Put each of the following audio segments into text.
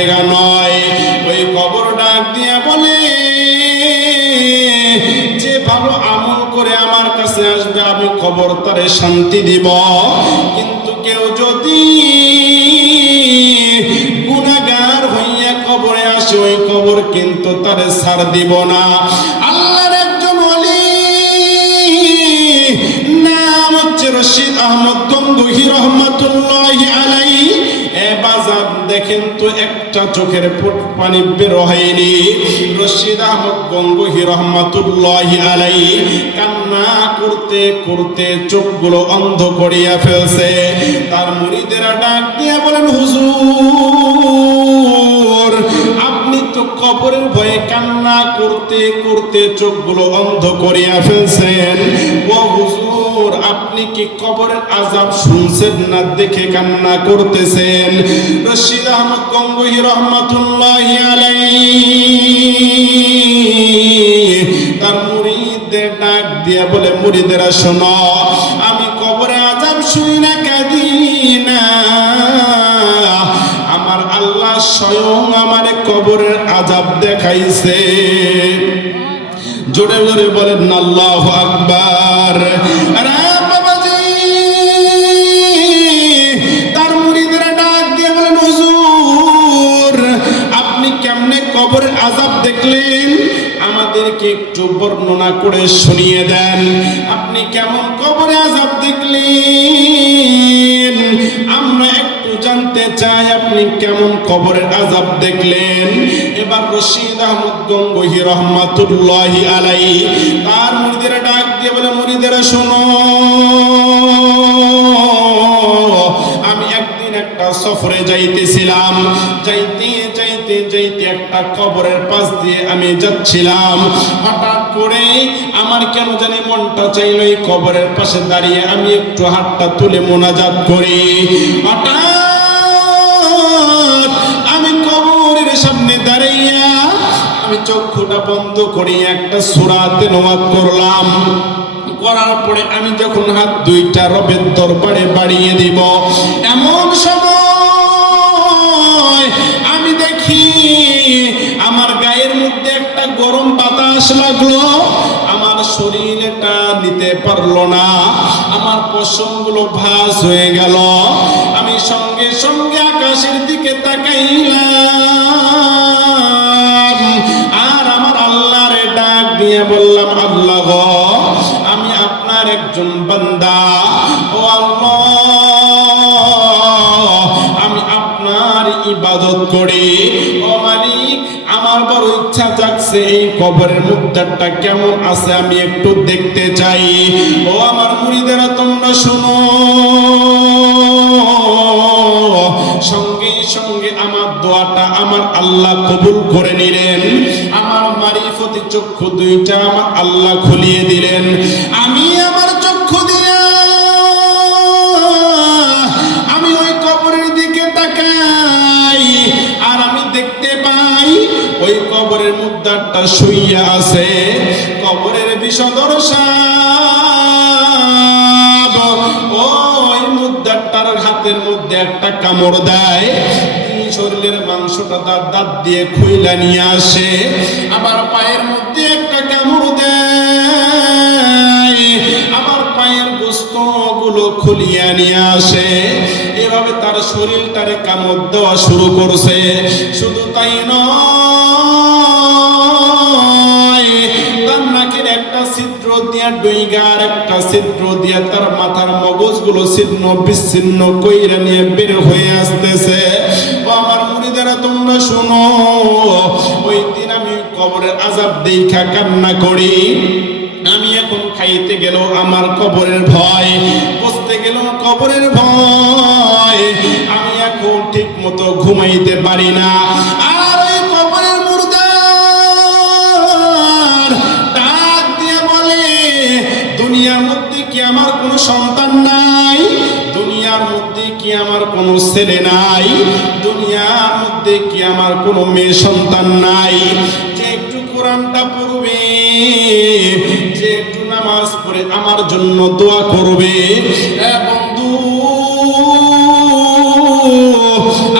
জায়গা নয়। ওই কবর ডাক দিয়ে বলে, যে ভালো আমল করে আমার কাছে আসবে আমি কবর তারে শান্তি দিব, কিন্তু কেউ যদি গুনাহগার হইয়া কবরে আসে ওই কবর কিন্তু তারে ছাড় দিব না। আল্লাহর একজন ওলি নাম হচ্ছে রশিদ আহমদ গঙ্গোহী রহমাতুল্লাহি আলাইহি। বাজার দেখেন তো একটা চোখের পানি বের হয়নি। রশিদ আহমদ গঙ্গোহী রহমাতুল্লাহি আলাইহি কান্না করতে করতে চোখগুলো অন্ধ করিয়া ফেলছে। তার মুরিদেরা ডাক দিয়ে বলেন, হুজুর আপনি তো কবরের ভয়ে কান্না করতে করতে চোখগুলো অন্ধ করিয়া ফেলছেন। ও হুজুর আপনি কি কবরের আযাব শুনছেন না দেখে কান্না করতেছেন? রশিদ আহমদ গঙ্গোহী রহমাতুল্লাহি আলাইহি তার মুরিদদের ডাক দিয়ে বলে, মুরিদেরা শোনো, আমি কবরে আযাব শুনি না কাঁদি না, আমার আল্লাহ স্বয়ং আমারে কবরের আযাব দেখাইছে। জোরে জোরে বলেন না আল্লাহু আকবার। তার মুরিদরা ডাক দিয়ে বলেন, হুজুর আপনি কেমনে কবরের আযাব দেখলেন আমাদেরকে একটু বর্ণনা করে শুনিয়ে দেন। আপনি কেমন কবরে আযাব দেখলেন আমরা একটু জানতে চাই, আপনি কেমন কবরের আযাব দেখলেন? এবার রশিদ আহমদ গঙ্গোহী রহমাতুল্লাহি আলাইহি তার মুরিদেরা ডাক দিয়ে বলে, মুরিদেরা শোনো, আমি একদিন একটা সফরে যাইতেছিলাম, যাইতে যাইতে যাইতে একটা কবরের পাশ দিয়ে আমি যাচ্ছিলাম। হঠাৎ করে আমার কেন জানি মনটা চাইলো এই কবরের পাশে দাঁড়িয়ে আমি একটু হাতটা তুলে মোনাজাত করি। হঠাৎ আমি কবরের সামনে দাঁড়াইয়া আমি চক্ষুটা বন্ধ করে একটা সূরা তেলাওয়াত করলাম। করার পরে আমি যখন হাত দুইটা রবের দরবারে বাড়িয়ে দিব, এমন সময় আমি দেখি আমার গায়ের মধ্যে একটা গরম বাতাস লাগলো। আমার শরীর এটা নিতে পারলো না, আমার পশমগুলো ভাঁজ হয়ে গেল। আমি সঙ্গে সঙ্গে আকাশের দিকে তাকাইলাম আর আমার আল্লাহরে ডাক দিয়ে বললাম, আল্লাহ গো আমি আপনার একজন বান্দা, ও আল্লাহ আমি আপনার ইবাদত করি। ও মালিক আমার বড় ইচ্ছা জাগছে এই কবরের মুদ্রাটা কেমন আছে আমি একটু দেখতে চাই। ও আমার মুরিদেরা তোমরা শুনো, সঙ্গে সঙ্গে আমার দোয়াটা আমার আল্লাহ কবুল করে নিলেন। আমার মারিফতি চক্ষু দুইটা আমার আল্লাহ খুলিয়ে দিলেন। আমি আমার চক্ষু দিয়ে আমি ওই কবরের দিকে তাকাই আর আমি দেখতে পাই ওই কবরের মুদ্রাটা শুইয়া আছে। কবরের বিষধর সাপ ওই মুদ্রাটার হাতের মধ্যে একটা কামড় দেয়, শরীরের মাংসটা তার দাঁত দিয়ে খুইলা নিয়ে আসে, আবার পায়ের মধ্যে একটা কামড় দেয়, আবার পায়ের গোশতগুলো খুলিয়া নিয়ে আসে। এভাবে তার শরীরটারে কামড় দেওয়া শুরু করছে। শুধু তাই নয়, তার নাকের একটা ছিদ্র দিয়া ডইগার একটা ছিদ্র দিয়া তার মাথার মগজগুলো ছিন্ন বিচ্ছিন্ন কইরা নিয়ে বের হয়ে আসতেছে। আমার মুরিদেরা তোমরা শোনো, ওই দিন আমি কবরের আযাব দেখা কান্না করি। আমি এখন খাইতে গেল আমার কবরের ভয়, বসতে গেল কবরের ভয়, আমি এখন ঠিক মতো ঘুমাইতে পারি না। আর ওই কবরের মুর্দার ডাক দিয়ে বলে, দুনিয়ার মধ্যে কি আমার কোনো সন্তান নাই? দুনিয়ার মধ্যে কি আমার কোনো ছেলে নাই? দুনিয়ার মধ্যে কি আমার কোনো মেয়ে সন্তান নাই যে একটু কোরআনটা পড়বে, যে একটু নামাজ পড়ে আমার জন্য দোয়া করবে? বন্ধু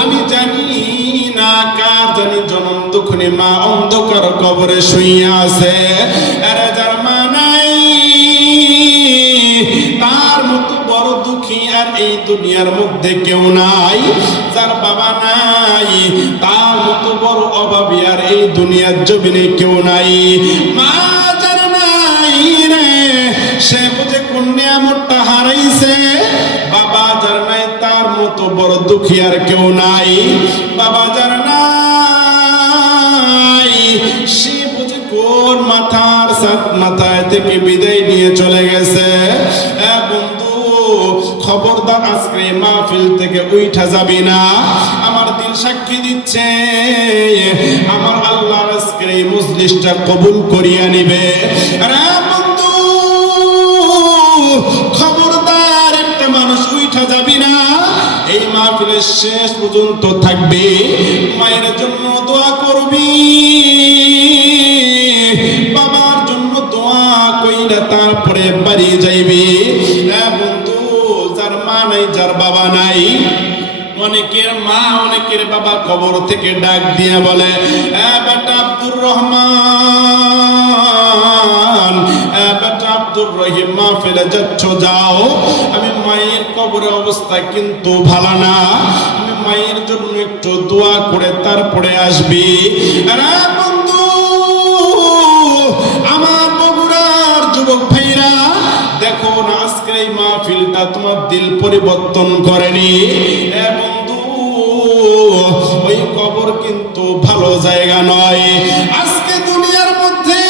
আমি জানি না দুঃখী মা অন্ধকার কবরে শুইয়া আছে। আরে যার মা নাই তার মতো বড় দুঃখী আর এই দুনিয়ার মধ্যে কেউ নাই। যার বাবা নাই তার মতো বড় অভাবী আর এই দুনিয়ার জমিনে কেউ নাই। মা যার নাই রে সে বুঝে কোন নিয়ামতটা হারাইছে। বাবা যার নাই তার মতো বড় দুঃখী আর কেউ নাই। বাবা যার নাই সে বুঝে কোন মাথায় থেকে বিদায় নিয়ে চলে গেছে। বন্ধু খবরদার আজকে মাহফিল থেকে উঠা যাবি না। আমার দিল সাক্ষী দিচ্ছে আমার আল্লাহ আজকে এই মজলিসটা কবুল করিয়া নিবে। আরে বন্ধু খবরদার একটা মানুষ উঠা যাবি না। এই মাহফিলের শেষ পর্যন্ত থাকবে, মায়ের জন্য দোয়া করবি, বাবার জন্য দোয়া কইরা তারপরে বাড়ি যাইবি। বন্ধু যার মা নাই যার বাবা নাই, অনেকের মা অনেকের বাবা কবর থেকে ডাক দিয়ে বলে বেটা আব্দুর রহমান, বেটা আব্দুর রহিম মাহফিলে যাচ্ছ যাও। আমি মায়ের কবরের অবস্থা কিন্তু ভালো না, আমি মায়ের জন্য একটু দোয়া করে তারপরে আসবি। আরে বন্ধু আমার বগুড়ার যুবক ভাইরা দেখো না আজকের এই মাহফিলটা তোমার দিল পরিবর্তন করেনি। বন্ধু ওই কবর কিন্তু ভালো জায়গা নয়। আজকে দুনিয়ার মধ্যে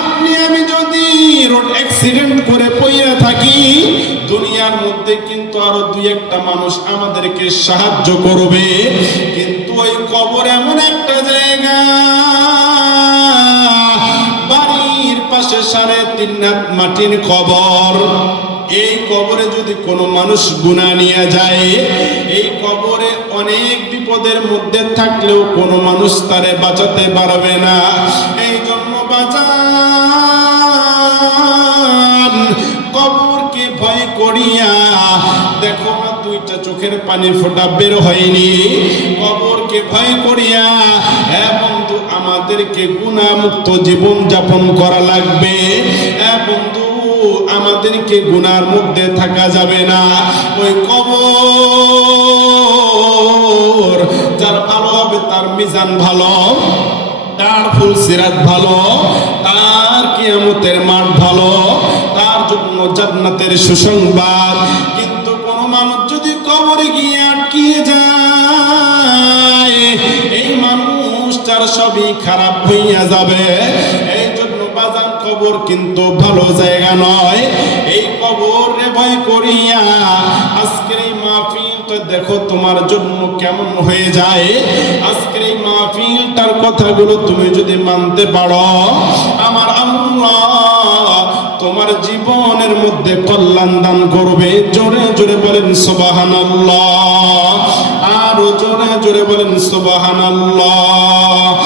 আপনি আমি যদি রোড অ্যাক্সিডেন্ট করে পড়ে থাকি, দুনিয়ার মধ্যে কিন্তু আরো দুই একটা মানুষ আমাদেরকে সাহায্য করবে, কিন্তু ওই কবর এমন একটা জায়গা, বাড়ির পাশে 3.5 হাত মাটির কবর। এই কবরে যদি কোনো মানুষ গুনাহ নিয়ে যায়, এই কবরে অনেক বিপদের মধ্যে থাকলেও কোনো মানুষ তারে বাঁচাতে পারবে না। এই জন্য বাঁচান কবরকে ভয় করিয়া দেখো না দুইটা চোখের পানি ফোঁটা বের হয়নি। কবরকে ভয় করিয়া বন্ধু আমাদেরকে গুনাহমুক্ত জীবন যাপন করা লাগবে। বন্ধু আমাদেরকে গুনার মধ্যে থাকা যাবে না। ওই কবর যার ভালো হবে তার মিজান ভালো, তার ফুলসিরাত ভালো, তার কিয়ামতের মাঠ ভালো, তার জন্য জান্নাতের সুসংবাদ। কিন্তু কোন মানুষ যদি কবরে গিয়ে আটকিয়ে যায়, এই মানুষটার সবই খারাপ হইয়া যাবে। এই জন্য বাজান কবর কিন্তু ভালো জায়গা নয়। এই কবরে ভয় করিয়া আজকের এই মাহফিলটা দেখো তোমার জন্য কেমন হয়ে যায়। আজকের এই মাহফিলটার কথাগুলো তুমি যদি মানতে পারো, আমার আল্লাহ তোমার জীবনের মধ্যে কল্যাণ দান করবে। জোরে জোরে বলেন সুবহানাল্লাহ, আরো জোরে জোরে বলেন সুবহানাল্লাহ।